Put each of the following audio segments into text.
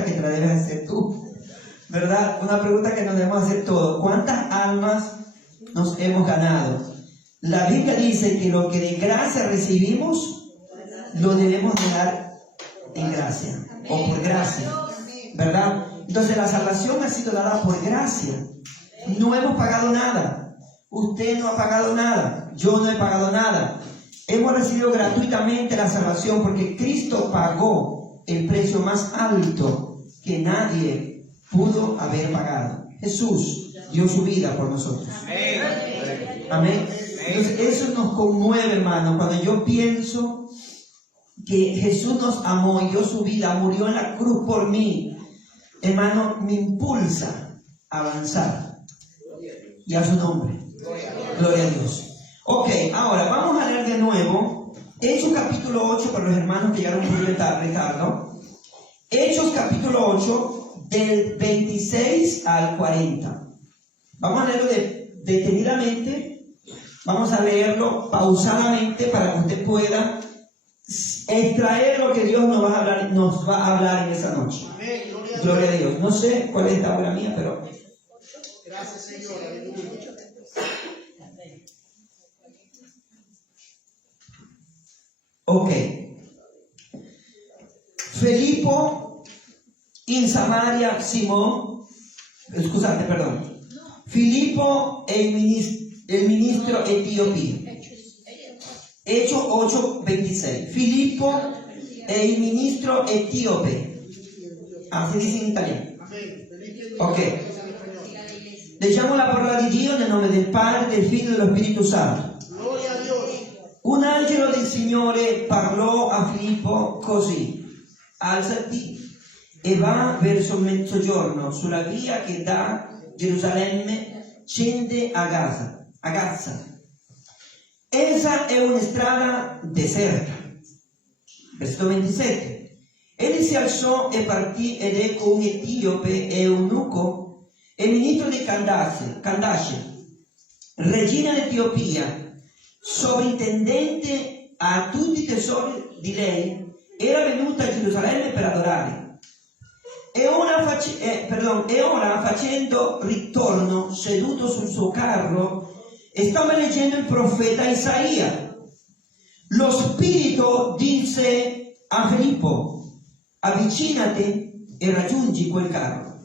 pregunta que te la debes hacer tú, ¿verdad? Una pregunta que nos debemos hacer todos. ¿Cuántas almas nos hemos ganado? La Biblia dice que lo que de gracia recibimos, lo debemos de dar en gracia, o por gracia, ¿verdad? Entonces la salvación ha sido dada por gracia. No hemos pagado nada. Usted no ha pagado nada. Yo no he pagado nada. Hemos recibido gratuitamente la salvación porque Cristo pagó el precio más alto que nadie pudo haber pagado. Jesús dio su vida por nosotros. Amén. Entonces eso nos conmueve, hermano, cuando yo pienso que Jesús nos amó y dio su vida, murió en la cruz por mí. Hermano, me impulsa a avanzar. Y a su nombre. Gloria a Dios. Ok, ahora vamos a leer de nuevo Hechos capítulo 8 para los hermanos que llegaron por retardo. Hechos capítulo 8 del 26 al 40. Vamos a leerlo detenidamente. Vamos a leerlo pausadamente para que usted pueda extraer lo que Dios nos va a hablar en esta noche. Gloria a Dios. No sé cuál es esta hora mía, pero... Gracias, Señor. Ok. Filipo in Samaria Simón, scusate, perdón. Filipo el ministro etíope. Hechos 8:26. Filippo è il ministro etiope. Si dice in italiano. Ok. Leggiamo la parola di Dio nel nome del Padre, del Figlio e dello Spirito Santo. Gloria a Dios. Un angelo del Signore parlò a Filippo così: alzati e va verso il mezzogiorno sulla via che da Gerusalemme scende a Gaza. Essa è una strada deserta. Versetto 27. Egli si alzò e partì ed ecco un etiope e eunuco e ministro di Candace, regina d'Etiopia, sovrintendente a tutti i tesori di lei, era venuta a Gerusalemme per adorare. E ora facendo ritorno, seduto sul suo carro, stava leggendo il profeta Isaia. Lo Spirito disse a Filippo: avvicinati e raggiungi quel carro.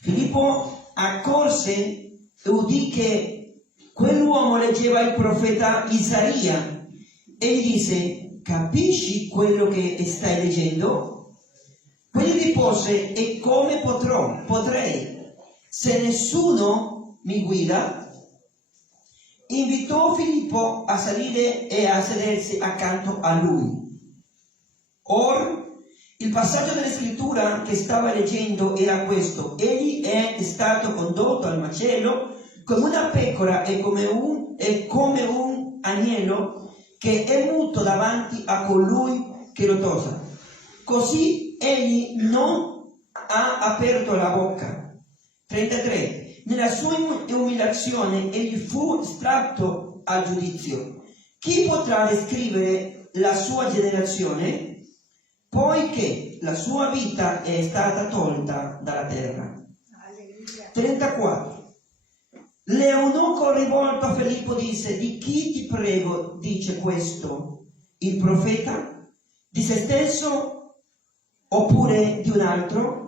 Filippo accorse e udì che quell'uomo leggeva il profeta Isaia e gli disse: capisci quello che stai leggendo? Quindi rispose: e come potrei se nessuno mi guida? Invitò Filippo a salire e a sedersi accanto a lui. Or il passaggio della scrittura che stava leggendo era questo: egli è stato condotto al macello come una pecora e come un agnello che è muto davanti a colui che lo tosa. Così egli non ha aperto la bocca. 33. Nella sua umiliazione egli fu estratto al giudizio. Chi potrà descrivere la sua generazione? Poiché la sua vita è stata tolta dalla terra. 34. L'eunuco rivolto a Filippo disse: di chi ti prego dice questo? Il profeta? Di se stesso oppure di un altro?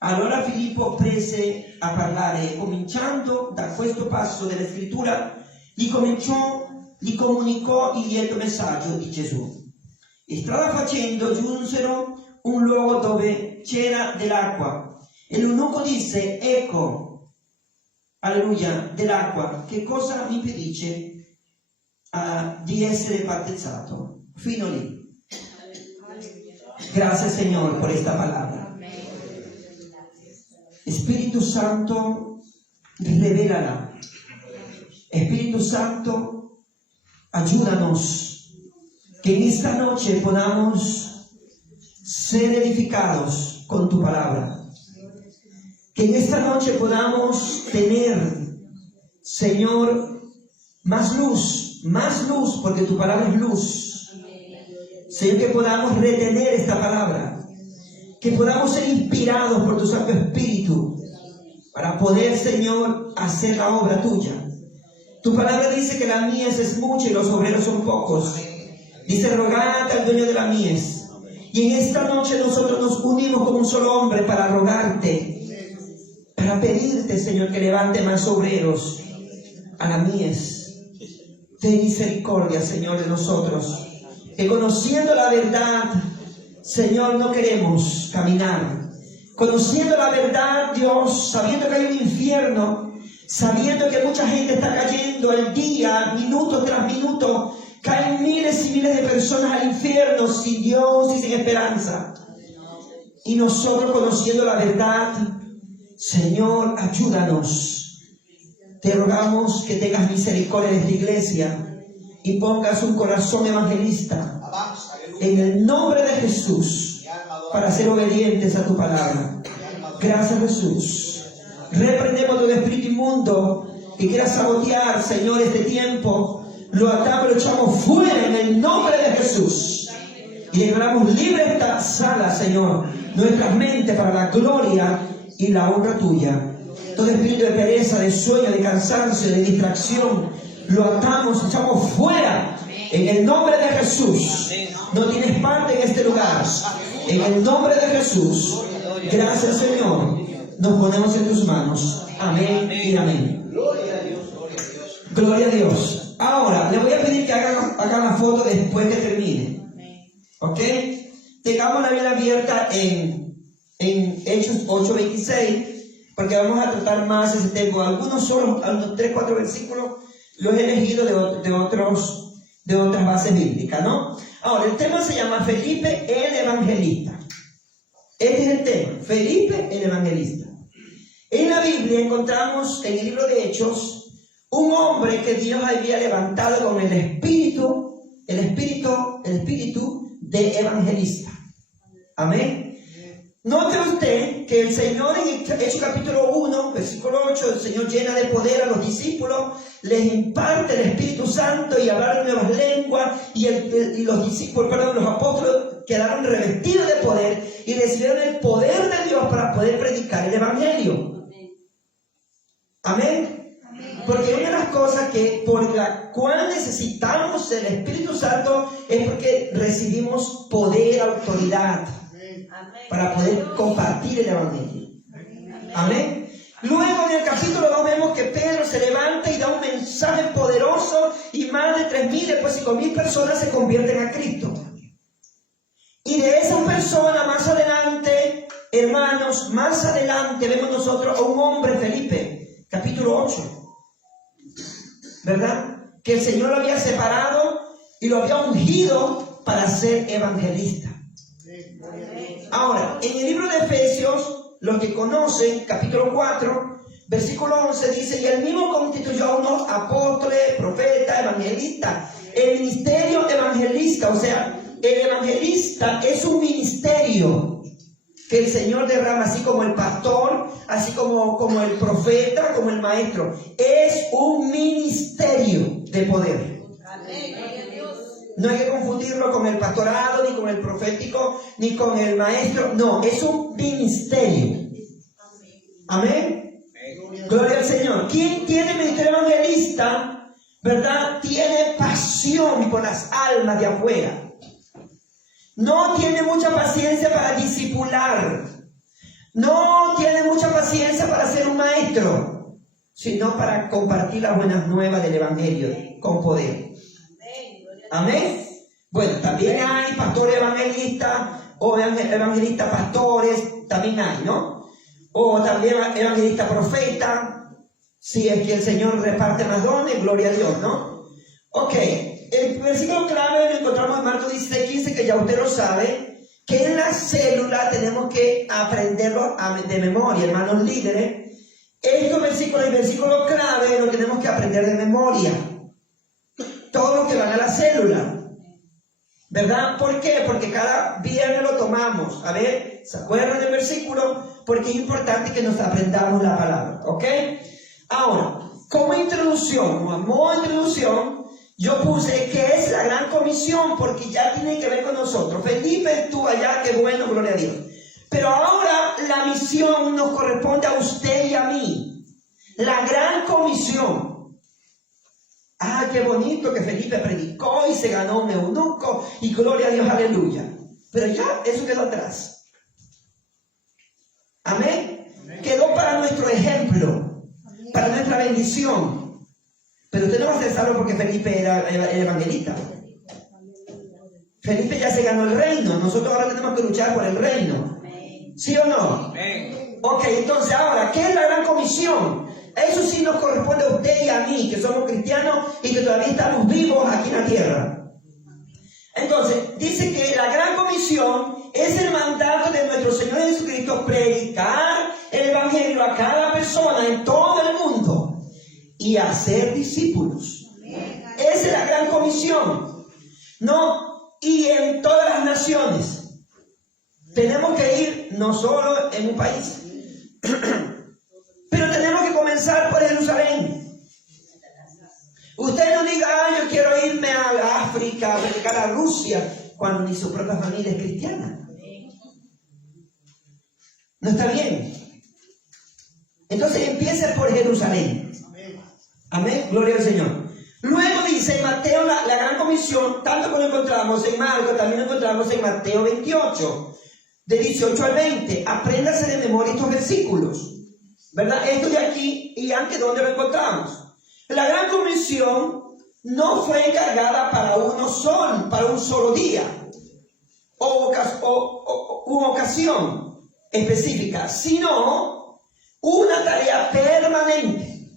Allora Filippo prese a parlare e cominciando da questo passo della scrittura gli comunicò il lieto messaggio di Gesù. E strada facendo giunsero un luogo dove c'era dell'acqua e l'eunuco disse: ecco, alleluia, dell'acqua, che cosa mi impedisce di essere battezzato? Fino lì. Grazie Signore per questa parola. Espíritu Santo, revélala. Espíritu Santo, ayúdanos que en esta noche podamos ser edificados con tu palabra. Que en esta noche podamos tener, Señor, más luz, porque tu palabra es luz. Señor, que podamos retener esta palabra. que podamos ser inspirados por tu Santo Espíritu para poder, Señor, hacer la obra tuya. Tu palabra dice que la mies es mucha y los obreros son pocos. Dice, rogad al dueño de la mies. Y en esta noche nosotros nos unimos como un solo hombre para rogarte, para pedirte, Señor, que levante más obreros a la mies. Ten misericordia, Señor, de nosotros, que conociendo la verdad, Señor, no queremos caminar. Conociendo la verdad, Dios, sabiendo que hay un infierno, sabiendo que mucha gente está cayendo al día, minuto tras minuto, caen miles y miles de personas al infierno sin Dios y sin esperanza. Y nosotros, conociendo la verdad, Señor, ayúdanos. Te rogamos que tengas misericordia de esta iglesia y pongas un corazón evangelista en el nombre de Jesús para ser obedientes a tu palabra. Gracias, Jesús. Reprendemos todo espíritu inmundo que quiera sabotear, Señor, este tiempo. Lo atamos, lo echamos fuera en el nombre de Jesús. Y declaramos libre esta sala, Señor, nuestras mentes para la gloria y la honra tuya. Todo espíritu de pereza, de sueño, de cansancio, de distracción, lo atamos, echamos fuera en el nombre de Jesús. No tienes parte en este lugar. En el nombre de Jesús. Gracias, Señor. Nos ponemos en tus manos. Amén y amén. Gloria a Dios. Ahora, le voy a pedir que hagan la foto después que termine. ¿Ok? Tengamos la Biblia abierta en Hechos 8:26, porque vamos a tratar más ese tema. Algunos solo, algunos 3-4 versículos, los he elegido de otras bases bíblicas, ¿no? Ahora, el tema se llama Felipe el Evangelista. Este es el tema, Felipe el Evangelista. En la Biblia encontramos en el libro de Hechos un hombre que Dios había levantado con el espíritu de evangelista. Amén. Note usted que el Señor en Hechos capítulo 1, versículo 8, el Señor llena de poder a los discípulos, les imparte el Espíritu Santo y hablaron nuevas lenguas y los discípulos, los apóstoles quedaron revestidos de poder y recibieron el poder de Dios para poder predicar el Evangelio. Amén. Porque una de las cosas que por la cual necesitamos el Espíritu Santo es porque recibimos poder, autoridad para poder compartir el Evangelio. Amén. Luego en el capítulo 2 vemos que Pedro se levanta y da un mensaje poderoso y más de 3,000, después 5,000 personas se convierten a Cristo. Y de esas personas más adelante, hermanos, más adelante vemos nosotros a un hombre, Felipe, capítulo 8. ¿Verdad? Que el Señor lo había separado y lo había ungido para ser evangelista. Ahora, en el libro de Efesios, los que conocen, capítulo 4, versículo 11, dice, y él mismo constituyó a unos apóstoles, profetas, evangelistas. El ministerio evangelista, o sea, el evangelista es un ministerio que el Señor derrama, así como el pastor, así como el profeta, como el maestro. Es un ministerio de poder. No hay que confundirlo con el pastorado, ni con el profético, ni con el maestro. No, es un ministerio. Amén. Gloria al Señor. ¿Quién tiene ministerio evangelista? ¿Verdad? Tiene pasión por las almas de afuera. No tiene mucha paciencia para discipular. No tiene mucha paciencia para ser un maestro, sino para compartir las buenas nuevas del Evangelio con poder. Amén. Bueno, también hay pastores evangelistas o evangelistas pastores, también hay, ¿no? O también evangelista profeta, si es que el Señor reparte más dones, gloria a Dios, ¿no? Ok. El versículo clave lo encontramos en Marcos 16:15, que ya usted lo sabe, que en la célula tenemos que aprenderlo de memoria, hermanos líderes. Estos versículos, el versículo clave, lo tenemos que aprender de memoria. Todos los que van a la célula, ¿verdad? ¿Por qué? Porque cada viernes lo tomamos. A ver, ¿se acuerdan del versículo? Porque es importante que nos aprendamos la palabra, ¿ok? Ahora, como introducción, o a modo de introducción, yo puse que es la gran comisión, porque ya tiene que ver con nosotros. Felipe estuvo allá, qué bueno, gloria a Dios. Pero ahora la misión nos corresponde a usted y a mí. La gran comisión. Ah, qué bonito que Felipe predicó y se ganó un eunuco y gloria a Dios, aleluya. Pero ya eso quedó atrás. Amén. Quedó para nuestro ejemplo, para nuestra bendición. Pero usted no va a ser salvo porque Felipe era evangelista. Felipe ya se ganó el reino. Nosotros ahora tenemos que luchar por el reino. ¿Sí o no? Ok, entonces ahora, ¿qué es la gran comisión? Eso sí nos corresponde a usted y a mí, que somos cristianos y que todavía estamos vivos aquí en la tierra. Entonces, dice que la gran comisión es el mandato de nuestro Señor Jesucristo, predicar el evangelio a cada persona en todo el mundo y hacer discípulos. Esa es la gran comisión. No, y en todas las naciones. Tenemos que ir no solo en un país, pero tenemos que comenzar por Jerusalén. Usted no diga, yo quiero irme a África, a predicar a Rusia, cuando ni su propia familia es cristiana. No está bien. Entonces empiece por Jerusalén. Amén, gloria al Señor. Luego dice en Mateo la gran comisión, tanto como lo encontramos en Marcos, también lo encontramos en Mateo 28. De 18 al 20, apréndase de memoria estos versículos, ¿verdad? Esto de aquí y antes, ¿dónde lo encontramos? La gran comisión no fue encargada para un solo día o ocasión específica, sino una tarea permanente.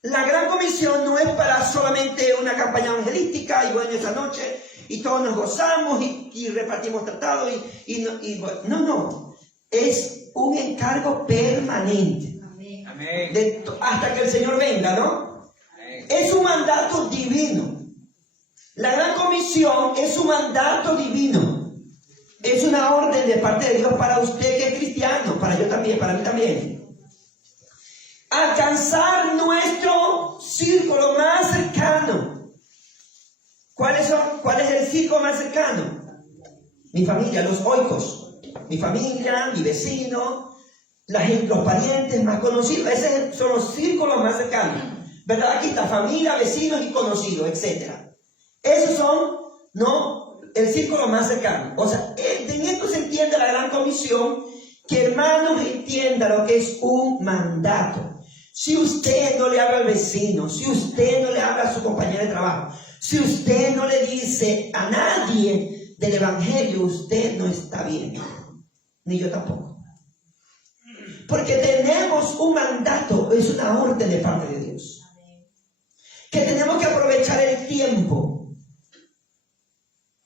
La gran comisión no es para solamente una campaña evangelística y bueno, esa noche y todos nos gozamos y repartimos tratados no. Es un encargo permanente. Amén. Hasta que el Señor venga, ¿no? Amén. Es un mandato divino. La gran comisión es un mandato divino. Es una orden de parte de Dios para usted que es cristiano, para yo también, para mí también. Alcanzar nuestro círculo más cercano. ¿Cuál es el círculo más cercano? Mi familia, los oikos. Mi familia, mi vecino, los parientes más conocidos. Esos son los círculos más cercanos. ¿Verdad? Aquí está familia, vecinos y conocidos, etc. Esos son, ¿no?, el círculo más cercano. O sea, en esto se entiende la gran comisión, que hermanos entiendan lo que es un mandato. Si usted no le habla al vecino, si usted no le habla a su compañero de trabajo, si usted no le dice a nadie del evangelio, usted no está bien. Ni yo tampoco. Porque tenemos un mandato, es una orden de parte de Dios. Que tenemos que aprovechar el tiempo.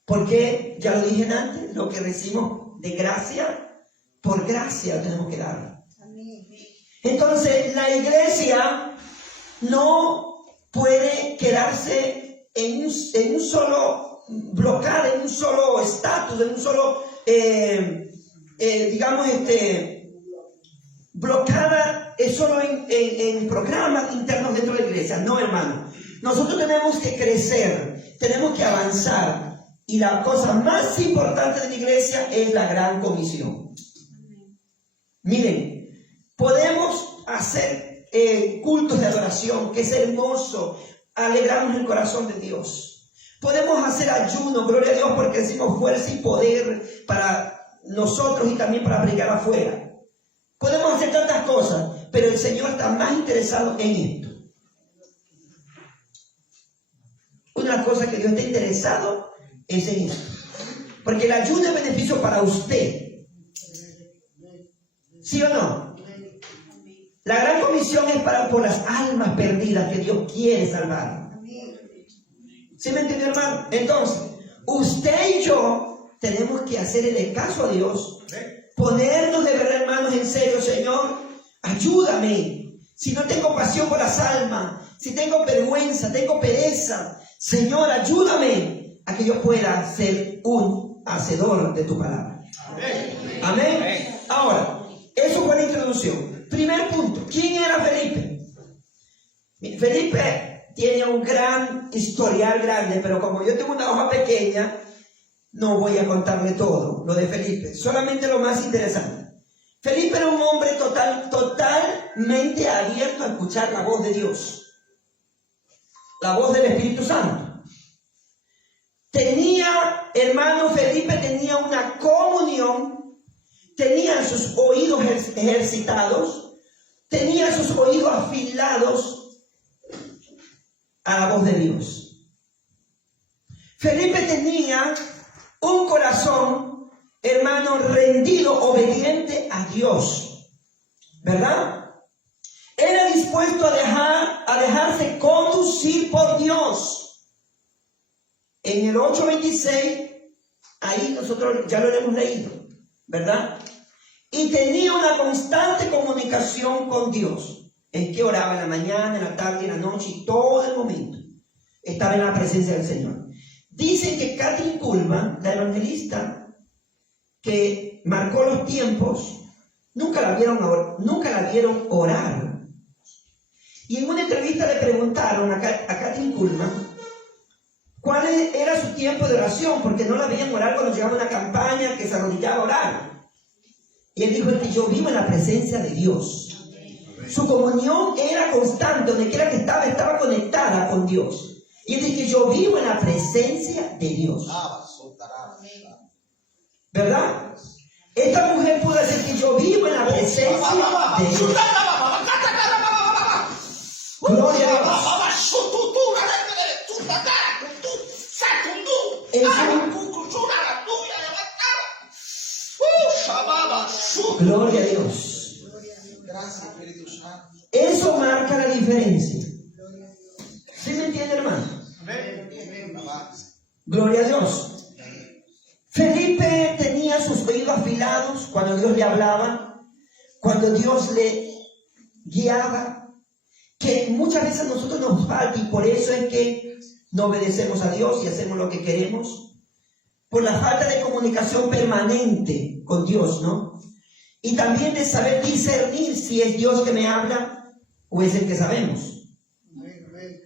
Porque, ya lo dije antes, lo que recibimos de gracia, por gracia lo tenemos que dar. Entonces, la iglesia no puede quedarse en un solo bloquear, en un solo estatus, en un solo, bloqueada solo en programas internos dentro de la iglesia. No, hermano. Nosotros tenemos que crecer, tenemos que avanzar. Y la cosa más importante de la iglesia es la gran comisión. Miren, podemos hacer cultos de adoración, que es hermoso, alegrarnos el corazón de Dios. Podemos hacer ayuno, gloria a Dios, porque decimos fuerza y poder para nosotros y también para predicar afuera. Podemos hacer tantas cosas, pero el Señor está más interesado en esto. Una cosa que Dios está interesado es en esto. Porque el ayuno es beneficio para usted. ¿Sí o no? La gran comisión es por las almas perdidas que Dios quiere salvar. ¿Sí me entendió, hermano? Entonces, usted y yo tenemos que hacerle caso a Dios, ponernos de verdad, hermanos, en serio. Señor, ayúdame. Si no tengo pasión por las almas, si tengo vergüenza, tengo pereza, Señor, ayúdame a que yo pueda ser un hacedor de tu palabra. Amén. Amén. Ahora, eso fue la introducción. Primer punto, ¿quién era Felipe? Felipe tiene un gran historial grande, pero como yo tengo una hoja pequeña, No voy a contarle todo lo de Felipe, solamente lo más interesante. Felipe era un hombre totalmente abierto a escuchar la voz de Dios, la voz del Espíritu Santo. Hermano Felipe tenía una comunión, tenía sus oídos ejercitados, tenía sus oídos afilados a la voz de Dios. Felipe tenía un corazón, hermano, rendido, obediente a Dios, ¿verdad? Era dispuesto a dejarse conducir por Dios. En el 8:26, ahí nosotros ya lo hemos leído, ¿verdad? Y tenía una constante comunicación con Dios. Es que oraba en la mañana, en la tarde, en la noche y todo el momento estaba en la presencia del Señor. Dicen que Kathryn Kuhlman, la evangelista que marcó los tiempos, nunca la vieron orar. Y en una entrevista le preguntaron a Kathryn Kuhlman cuál era su tiempo de oración, porque no la veían orar cuando llegaba una campaña que se arrodillaba a orar. Y él dijo que yo vivo en la presencia de Dios. Su comunión era constante, donde quiera que estaba conectada con Dios. Y él dice que yo vivo en la presencia de Dios. ¿Verdad? Esta mujer pudo decir que yo vivo en la presencia de Dios. Gloria a Dios. Gloria a Dios. Eso marca la diferencia. ¿Sí me entiende, hermano? Gloria a Dios. Felipe tenía sus oídos afilados cuando Dios le hablaba, cuando Dios le guiaba, que muchas veces a nosotros nos falta, y por eso es que no obedecemos a Dios y hacemos lo que queremos, por la falta de comunicación permanente con Dios, ¿no? Y también de saber discernir si es Dios que me habla o es el que sabemos.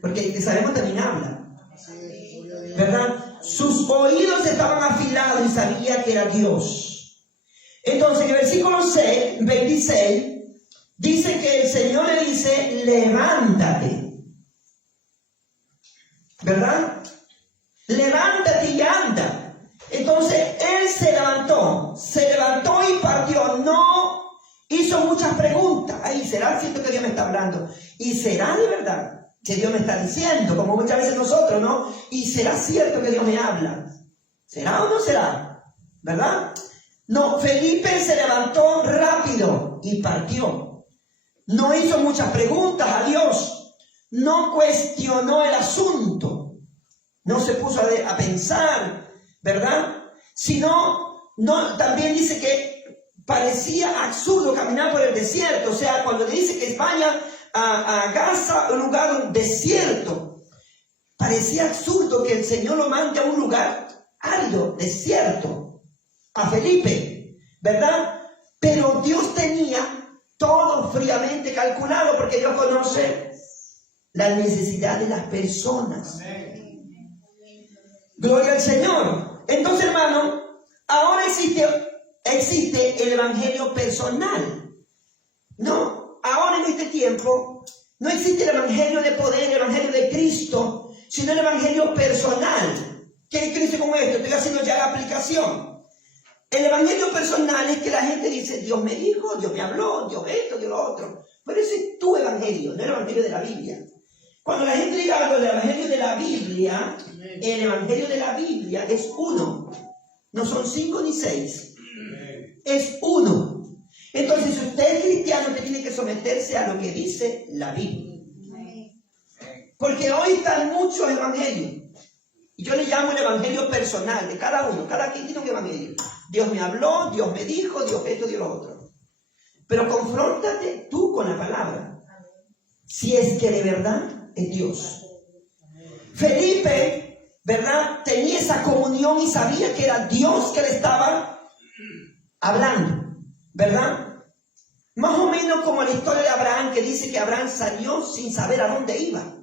Porque el que sabemos también habla, ¿verdad? Sus oídos estaban afilados y sabía que era Dios. Entonces en el versículo 26 dice que el Señor le dice, levántate, ¿verdad? Levántate y anda. Entonces él se levantó y partió. No hizo muchas preguntas. Ay, ¿será cierto que Dios me está hablando? ¿Y será de verdad que Dios me está diciendo? Como muchas veces nosotros, ¿no? ¿Y será cierto que Dios me habla? ¿Será o no será? ¿Verdad? No, Felipe se levantó rápido y partió. No hizo muchas preguntas a Dios. No cuestionó el asunto. No se puso a pensar, ¿verdad? Sino, también dice que parecía absurdo caminar por el desierto. O sea, cuando le dice que vaya a Gaza, un lugar desierto, parecía absurdo que el Señor lo mande a un lugar árido, desierto, a Felipe, ¿verdad? Pero Dios tenía todo fríamente calculado, porque Dios conoce la necesidad de las personas. Gloria al Señor. Entonces, hermano, ahora existe el evangelio personal. No, ahora en este tiempo no existe el evangelio de poder, el evangelio de Cristo, sino el evangelio personal. ¿Qué dice con esto? Estoy haciendo ya la aplicación. El evangelio personal es que la gente dice, Dios me dijo, Dios me habló, Dios esto, Dios lo otro. Pero ese es tu evangelio, no el evangelio de la Biblia. Cuando la gente diga algo del evangelio de la Biblia, el evangelio de la Biblia es uno. No son 5 ni 6. Es uno. Entonces, si usted es cristiano, usted tiene que someterse a lo que dice la Biblia. Porque hoy están muchos evangelios. Y yo le llamo el evangelio personal de cada uno. Cada quien tiene un evangelio. Dios me habló, Dios me dijo, Dios esto, Dios lo otro. Pero confróntate tú con la palabra. Si es que de verdad es Dios. Felipe, ¿verdad? Tenía esa comunión y sabía que era Dios que le estaba hablando, ¿verdad? Más o menos como la historia de Abraham, que dice que Abraham salió sin saber a dónde iba.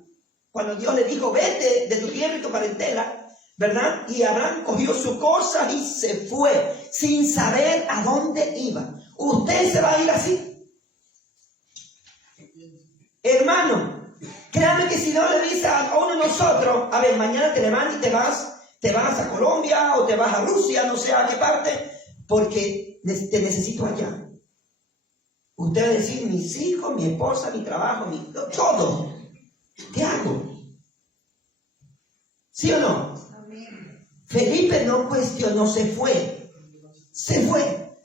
Cuando Dios le dijo, vete de tu tierra y tu parentela, ¿verdad? Y Abraham cogió sus cosas y se fue sin saber a dónde iba. ¿Usted se va a ir así? Hermano, créame que si no le dice a uno de nosotros, a ver, mañana te levantas y te vas a Colombia o te vas a Rusia, no sé a qué parte, porque te necesito allá. Usted va a decir, mis hijos, mi esposa, mi trabajo, todo. ¿Qué hago? ¿Sí o no? Amén. Felipe no cuestionó, se fue. Se fue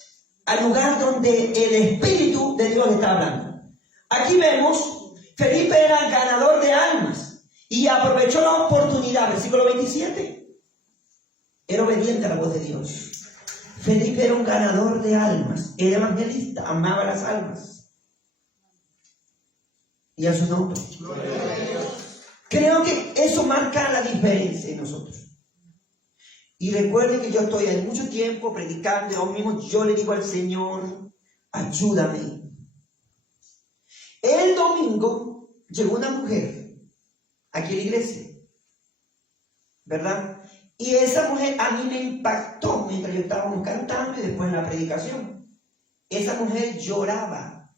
al lugar donde el Espíritu de Dios le está hablando. Aquí vemos, Felipe era ganador de almas y aprovechó la oportunidad. Versículo 27. Era obediente a la voz de Dios. Felipe era un ganador de almas, era evangelista, amaba las almas. Y a su nombre. Creo que eso marca la diferencia en nosotros. Y recuerden que yo estoy hace mucho tiempo predicando, yo mismo yo le digo al Señor, ayúdame. El domingo llegó una mujer aquí en la iglesia, ¿verdad? Y esa mujer a mí me impactó mientras yo estábamos cantando y después en la predicación. Esa mujer lloraba.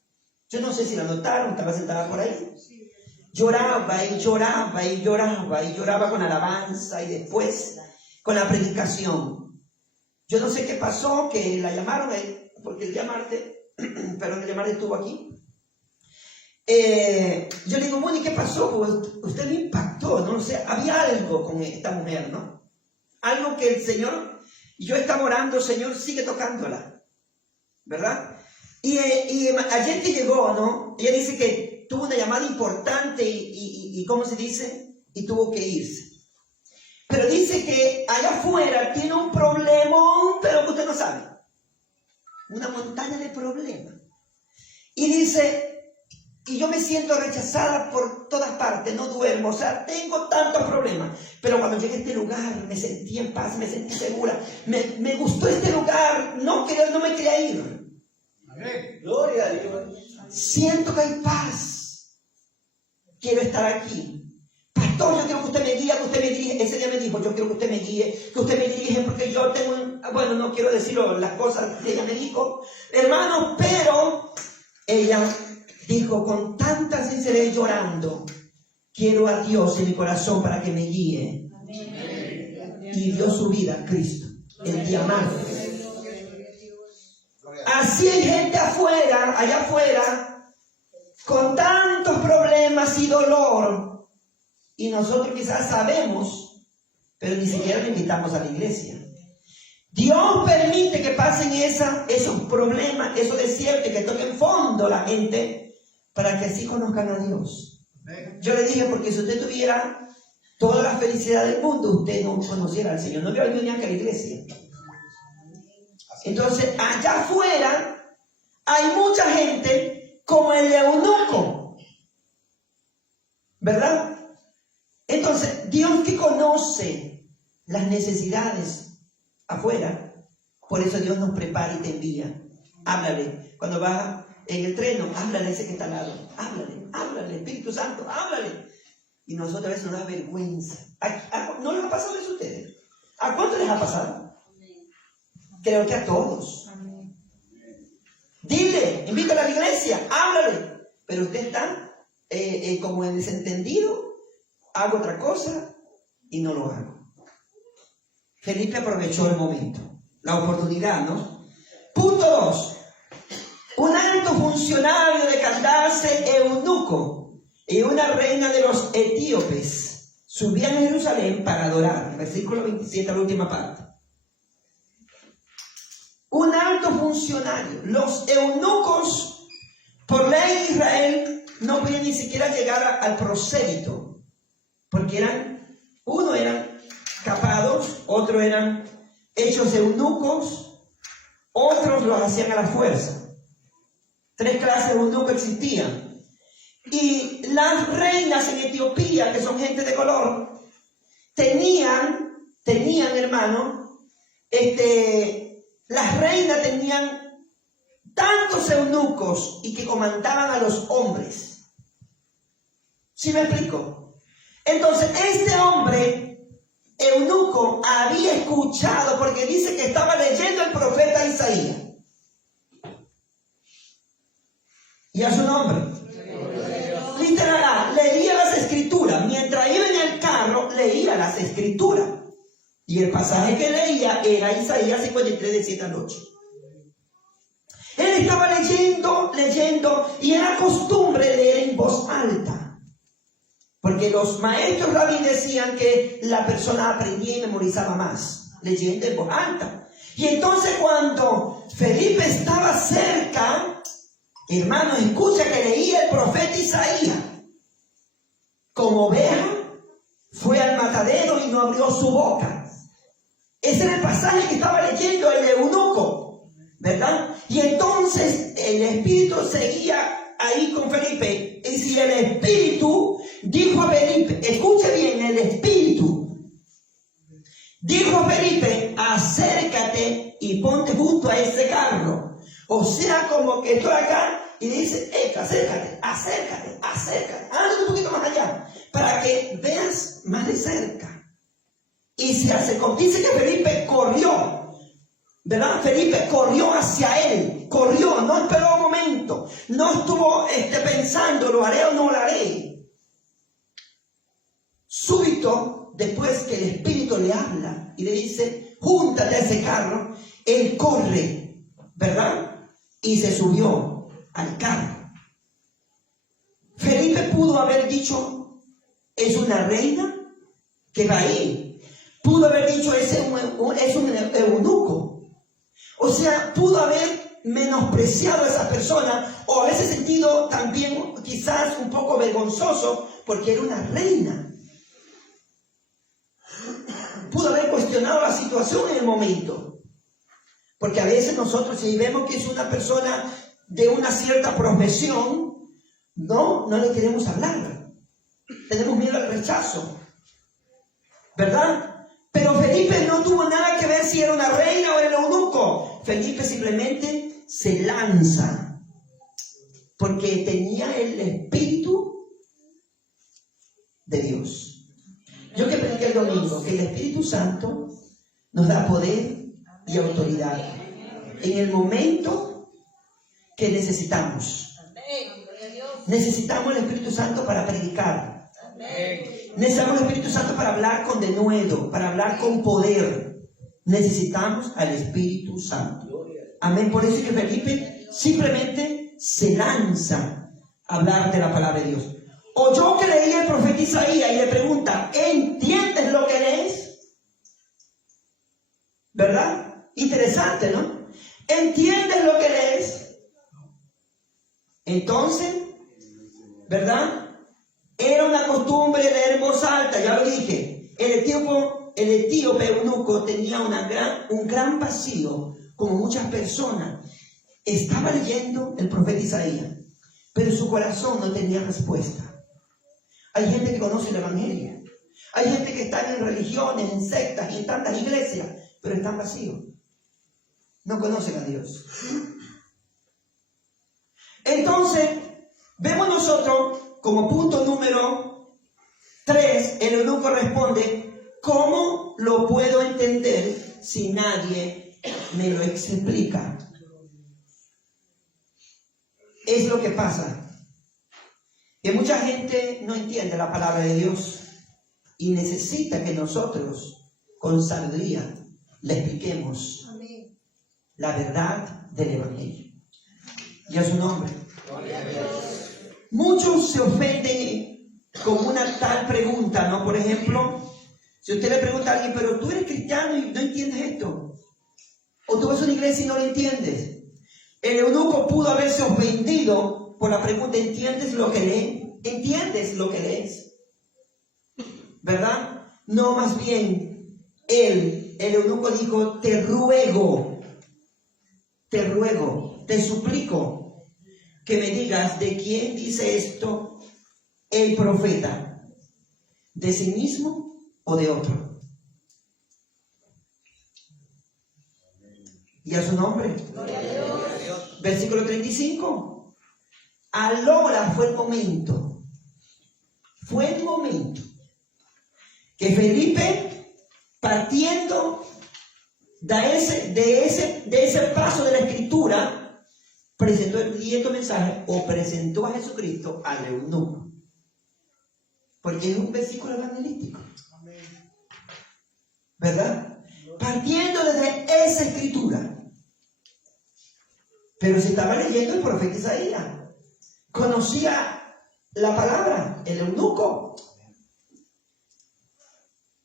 Yo no sé si la notaron, estaba sentada por ahí. Lloraba y lloraba y lloraba y lloraba con alabanza y después con la predicación. Yo no sé qué pasó, que la llamaron, porque el día martes estuvo aquí. Yo le digo, bueno, ¿y qué pasó? Pues usted me impactó, ¿no? O sea, había algo con esta mujer, ¿no? Algo que el Señor, yo estaba orando, Señor, sigue tocándola, ¿verdad? Y ayer que llegó, ¿no? Ella dice que tuvo una llamada importante y ¿cómo se dice? Y tuvo que irse. Pero dice que allá afuera tiene un problemón, pero que usted no sabe. Una montaña de problemas. Y dice, y yo me siento rechazada por todas partes, no duermo, o sea, tengo tantos problemas. Pero cuando llegué a este lugar me sentí en paz, me sentí segura. Me gustó este lugar, no me quería ir. Amén. Gloria a Dios. Siento que hay paz. Quiero estar aquí. Pastor, yo quiero que usted me guíe, que usted me dirige. Ese día me dijo, yo quiero que usted me guíe, que usted me dirige, porque yo tengo bueno, no quiero decir las cosas que ella me dijo, hermano, pero ella dijo con tanta sinceridad llorando, quiero a Dios en mi corazón para que me guíe. Amén. Y dio su vida a Cristo, el diamante. Así hay gente afuera, allá afuera, con tantos problemas y dolor, y nosotros quizás sabemos, pero ni siquiera le invitamos a la iglesia. Dios permite que pasen esos problemas, esos desiertos, que toquen fondo la gente, para que así conozcan a Dios. Yo le dije, porque si usted tuviera toda la felicidad del mundo, usted no conociera al Señor, no hubiera venido ni a la iglesia. Entonces, allá afuera hay mucha gente como el eunuco, ¿verdad? Entonces, Dios que conoce las necesidades afuera, por eso Dios nos prepara y te envía. Háblale. Cuando vas en el tren, háblale a ese que está al lado. Háblale, Espíritu Santo, háblale. Y nosotros a veces nos da vergüenza. ¿No les ha pasado eso a ustedes? ¿A cuánto les ha pasado? Creo que a todos. Dile, invítale a la iglesia, háblale. Pero usted está como en desentendido, hago otra cosa y no lo hago. Felipe aprovechó el momento, la oportunidad, ¿no? Punto 2. Un alto funcionario de Candace, eunuco, y una reina de los etíopes subían a Jerusalén para adorar. Versículo 27, la última parte. Un alto funcionario. Los eunucos, por ley de Israel, no podían ni siquiera llegar al prosélito, porque uno eran capados, otros eran hechos eunucos, otros los hacían a la fuerza. 3 clases de eunucos existían. Y las reinas en Etiopía, que son gente de color, tenían, hermano, las reinas tenían tantos eunucos y que comandaban a los hombres. ¿Sí me explico? Entonces, este hombre eunuco había escuchado, porque dice que estaba leyendo el profeta Isaías. Y a su nombre. Literal, leía las escrituras. Mientras iba en el carro, leía las escrituras. Y el pasaje que leía era Isaías 53, de 7 al 8. Él estaba leyendo, y era costumbre leer en voz alta. Porque los maestros rabí decían que la persona aprendía y memorizaba más, leyendo en voz alta. Y entonces cuando Felipe estaba cerca, hermano, escucha que leía el profeta Isaías. Como oveja, fue al matadero y no abrió su boca. Ese era el pasaje que estaba leyendo el eunuco, ¿verdad? Y entonces el Espíritu seguía ahí con Felipe. Y si el Espíritu dijo a Felipe, escuche bien, el Espíritu dijo a Felipe, acércate y ponte junto a ese carro. O sea, como que estoy acá y le dice, acércate, anda un poquito más allá, para que veas más de cerca. Y se acercó. Dice que Felipe corrió, ¿verdad? Felipe corrió hacia él, corrió, no esperó un momento, no estuvo pensando, ¿lo haré o no lo haré? Súbito, después que el Espíritu le habla y le dice, júntate a ese carro, él corre, ¿verdad? Y se subió al carro. Felipe pudo haber dicho, es una reina que va ahí. Pudo haber dicho, es un eunuco. O sea, pudo haber menospreciado a esa persona, o haberse sentido también quizás un poco vergonzoso porque era una reina. Pudo haber cuestionado la situación en el momento. Porque a veces nosotros, si vemos que es una persona de una cierta profesión, no le queremos hablar. Tenemos miedo al rechazo, ¿verdad? Pero Felipe no tuvo nada que ver si era una reina o era un eunuco. Felipe simplemente se lanza porque tenía el Espíritu de Dios. Yo que prediqué el domingo, que el Espíritu Santo nos da poder y autoridad en el momento que necesitamos. Necesitamos el Espíritu Santo para predicar. Necesitamos el Espíritu Santo para hablar con denuedo, para hablar con poder. Necesitamos al Espíritu Santo. Amén. Por eso es que Felipe simplemente se lanza a hablar de la palabra de Dios. Oyó que leía el profeta Isaías y le pregunta, ¿entiendes lo que lees? ¿Verdad? Interesante, ¿no? ¿Entiendes lo que lees? Entonces, ¿verdad? Era una costumbre leer en voz alta, ya lo dije. El etíope eunuco tenía un gran vacío, como muchas personas. Estaba leyendo el profeta Isaías, pero su corazón no tenía respuesta. Hay gente que conoce el Evangelio. Hay gente que está en religiones, en sectas y en tantas iglesias, pero están vacíos. No conocen a Dios. Entonces, vemos nosotros como punto número 3, el eunuco responde, ¿cómo lo puedo entender si nadie me lo explica? Es lo que pasa. Que mucha gente no entiende la palabra de Dios y necesita que nosotros, con sabiduría, le expliquemos la verdad del Evangelio. Y a su nombre. Muchos se ofenden con una tal pregunta, ¿no? Por ejemplo, si usted le pregunta a alguien, pero tú eres cristiano y no entiendes esto, o tú vas a una iglesia y no lo entiendes. El eunuco pudo haberse ofendido por la pregunta, ¿entiendes lo que lees? ¿Entiendes lo que lees? ¿Verdad? No, más bien, el eunuco dijo, te ruego, te suplico que me digas de quién dice esto el profeta, de sí mismo o de otro. Y a su nombre. Versículo 35. Ahora fue el momento que Felipe partiendo de ese paso de la Escritura, presentó el siguiente mensaje o presentó a Jesucristo al eunuco. Porque es un versículo evangelístico. ¿Verdad? Partiendo desde esa Escritura. Pero se estaba leyendo el profeta Isaías. Conocía la palabra, el eunuco.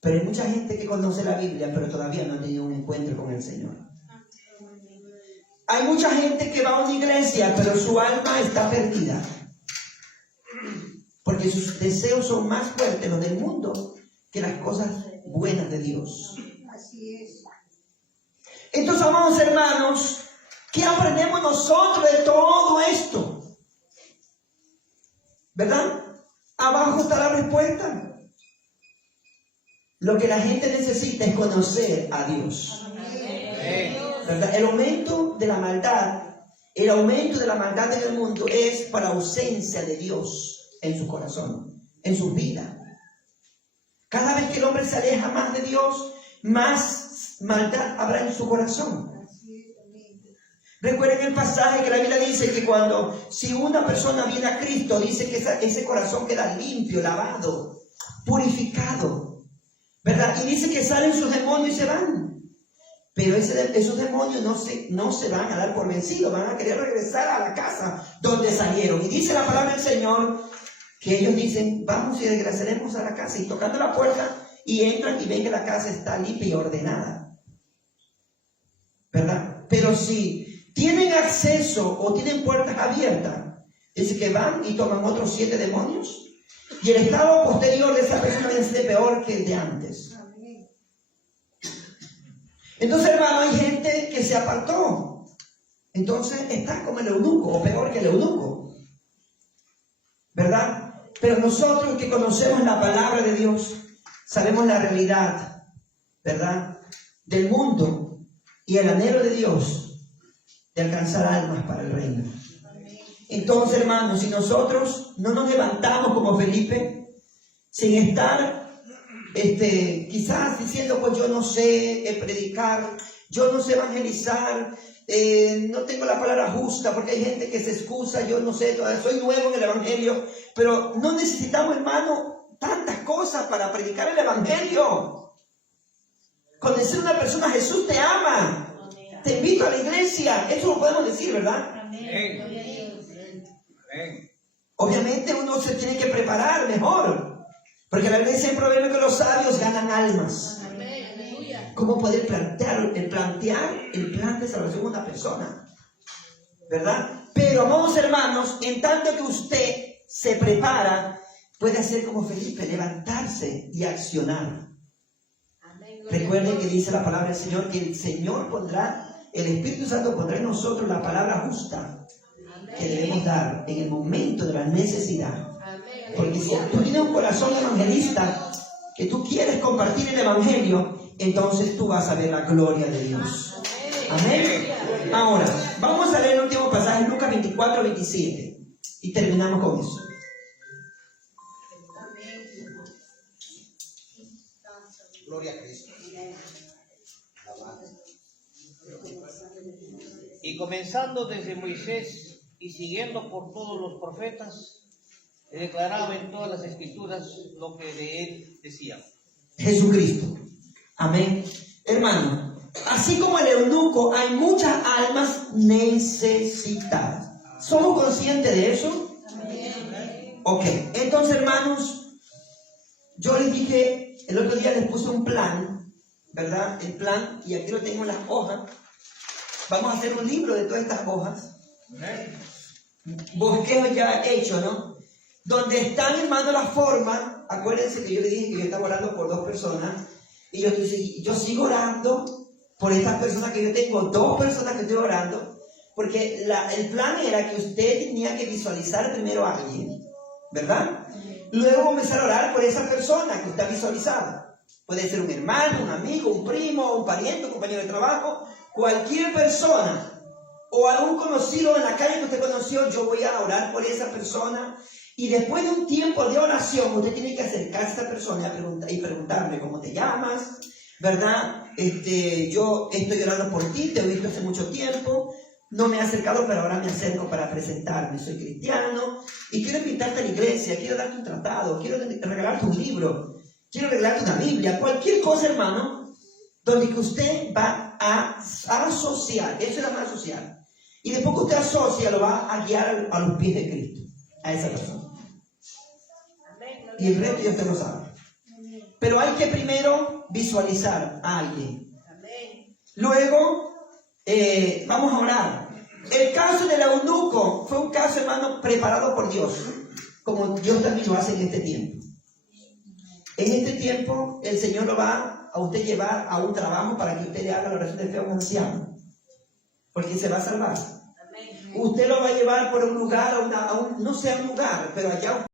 Pero hay mucha gente que conoce la Biblia, pero todavía no ha tenido un encuentro con el Señor. Hay mucha gente que va a una iglesia, pero su alma está perdida. Porque sus deseos son más fuertes, los del mundo, que las cosas buenas de Dios. Así es. Entonces, amados hermanos, ¿qué aprendemos nosotros de todo esto? ¿Verdad? Abajo está la respuesta. Lo que la gente necesita es conocer a Dios. ¿Verdad? El aumento de la maldad en el mundo es para ausencia de Dios en su corazón, en su vida. Cada vez que el hombre se aleja más de Dios, más maldad habrá en su corazón. Recuerden el pasaje que la Biblia dice que si una persona viene a Cristo, dice que ese corazón queda limpio, lavado, purificado, ¿verdad? Y dice que salen sus demonios y se van. Pero esos demonios no se van a dar por vencidos, van a querer regresar a la casa donde salieron. Y dice la palabra del Señor que ellos dicen, vamos y regresaremos a la casa. Y tocando la puerta, y entran y ven que la casa está limpia y ordenada. ¿Verdad? Pero si tienen acceso o tienen puertas abiertas, dice que van y toman otros 7 demonios. Y el estado posterior de esa persona es peor que el de antes. Entonces, hermano, hay gente que se apartó. Entonces está como el eunuco, o peor que el eunuco. ¿Verdad? Pero nosotros que conocemos la palabra de Dios, sabemos la realidad, ¿verdad?, del mundo y el anhelo de Dios de alcanzar almas para el reino. Entonces, hermanos, si nosotros no nos levantamos como Felipe, sin estar quizás diciendo, pues yo no sé predicar, yo no sé evangelizar, no tengo la palabra justa, porque hay gente que se excusa, yo no sé, soy nuevo en el evangelio, pero no necesitamos, hermano, tantas cosas para predicar el evangelio. Conocer a una persona, Jesús te ama, te invito a la iglesia, eso lo podemos decir, ¿verdad? Obviamente uno se tiene que preparar mejor, porque la Biblia dice en Proverbios que los sabios ganan almas. ¿Cómo poder plantear el plan de salvación a una persona? ¿Verdad? Pero, amados hermanos, en tanto que usted se prepara, puede hacer como Felipe, levantarse y accionar. Recuerden que dice la palabra del Señor, que el Señor el Espíritu Santo pondrá en nosotros la palabra justa que debemos dar en el momento de la necesidad. Porque si tú tienes un corazón evangelista, que tú quieres compartir el evangelio, entonces tú vas a ver la gloria de Dios. Amén. Ahora, vamos a leer el último pasaje, Lucas 24-27, y terminamos con eso. Gloria a Cristo. Y comenzando desde Moisés y siguiendo por todos los profetas, le declaraba en todas las escrituras lo que de él decía. Jesucristo. Amén. Hermano, así como el eunuco, hay muchas almas necesitadas. ¿Somos conscientes de eso? Ok, entonces, hermanos, yo les dije, el otro día les puse un plan, ¿verdad? El plan, y aquí lo tengo en las hojas. Vamos a hacer un libro de todas estas hojas. Bosquejo ya hecho, ¿no? Donde están, hermano, la forma. Acuérdense que yo les dije que yo estaba orando por 2 personas. Y yo sigo orando por estas personas que yo tengo, 2 personas que estoy orando. Porque el plan era que usted tenía que visualizar primero a alguien, ¿verdad? Luego comenzar a orar por esa persona que usted ha visualizado. Puede ser un hermano, un amigo, un primo, un pariente, un compañero de trabajo, cualquier persona o algún conocido en la calle que usted conoció. Yo voy a orar por esa persona. Y después de un tiempo de oración, usted tiene que acercarse a esa persona y preguntarle cómo te llamas, ¿verdad? Yo estoy orando por ti, te he visto hace mucho tiempo, no me he acercado, pero ahora me acerco para presentarme, soy cristiano y quiero invitarte a la iglesia, quiero darte un tratado, quiero regalarte un libro, quiero regalarte una Biblia, cualquier cosa, hermano, donde que usted va a asociar, eso es la mano asociar, y después que usted asocia, lo va a guiar a los pies de Cristo, a esa persona. Y el resto ya usted lo sabe. Pero hay que primero visualizar a alguien. Luego, vamos a orar. El caso del eunuco fue un caso, hermano, preparado por Dios, como Dios también lo hace en este tiempo. En este tiempo, el Señor lo va a usted llevar a un trabajo para que usted le haga la oración de fe a un anciano, porque se va a salvar. Usted lo va a llevar por un lugar, no sé a un lugar, pero allá